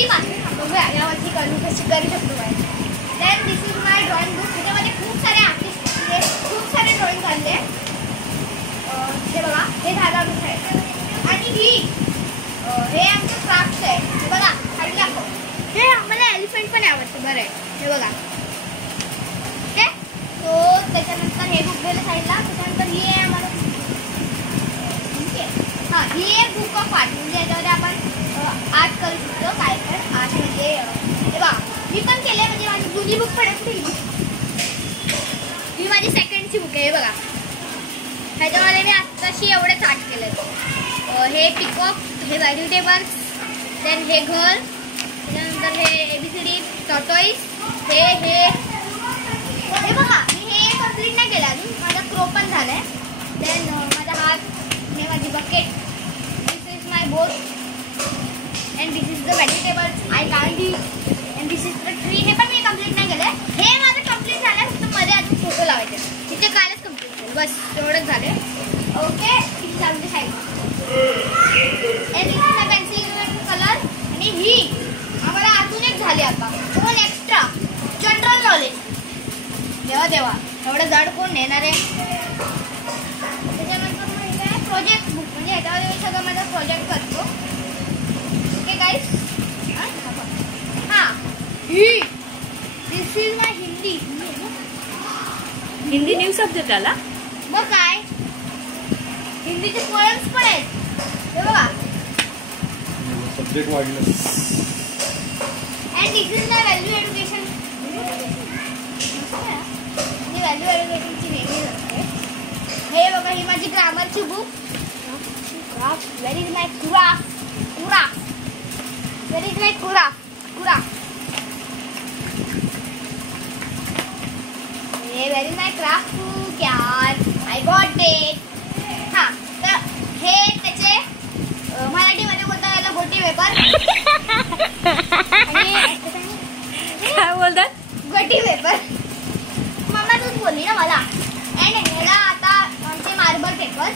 पहिली पासून बघूया यावरती कशी करू शकतो काय. Then this is my drawing book. त्याच्यामध्ये खूप सारे आर्टिस्ट खूप सारे ड्रॉइंग काढले. हे बघा, हे झालं आणि हे आमचं क्राफ्ट आहे. हे बघा खाली दाखव. हे आम्हाला एलिफंट पण आवडतं. बरं आहे, हे बघा. ओके, तो त्याच्यानंतर हे बुक गेलं साईडला. त्याच्यानंतर ही आहे आम्हाला हां, ही एक बुक ऑफ आर्ट. म्हणजे याच्यामध्ये आपण आर्ट करू शकतो. काय तर आर्ट म्हणजे हे बघा, मी पण केले. म्हणजे माझी जुनी बुक पण आहे. ही माझी सेकंडची बुक आहे. हे बघा, ह्याच्यामध्ये मी आत्ताशी एवढेच आर्ट केले. हे पिकॉक, हे व्हेजिटेबल्स, देन हे घर, त्याच्यानंतर हे ABCD टॉटॉईस, हे बघा. मी हे कम्प्लीट नाही केलं अजून. माझा क्रो पण झाला आहे. देन माझा हात, हे माझी bucket, this is my boat and this is the vegetables I can't eat and this is the tree. हे पण मी कम्प्लीट नाही केलं. हे माझं कम्प्लीट झालं. फक्त मध्ये अजून फोटो लावायचे. तिथे कालच कम्प्लीट केलं. बस तेवढंच झालं. ओके, इथे लावून side and this is my pencil colour. आणि ही आम्हाला अजून एक झाली आता. दोन एक्स्ट्रा जनरल नॉलेज. देवा एवढं जड कोण नेणार आहे. त्याच्यानंतर म्हणजे प्रोजेक्ट बुक. म्हणजे ह्याच्यामध्ये मी सगळं माझा प्रोजेक्ट करतो. Okay guys. हां, this is my Hindi. Hindi new subject आला. मग काय, हिंदीचे पोएम्स पण आहेत. हे बघा. सब्जेक्ट वाढलं. And this is my value education. Value एज्युकेशनची वेगळी असते. हे बघा, ही माझी ग्रामरची book. Where is my craft. Where is my craft. हे where is my craft book. यार, आय गॉट इट. हां, तर हे त्याचे मराठीमध्ये बोलतात याला गोटी पेपर. काय बोलतात? गोटी पेपर. मम्मा तूच बोलली ना मला. अँड ह्याला आता आमचे मार्बल पेपर.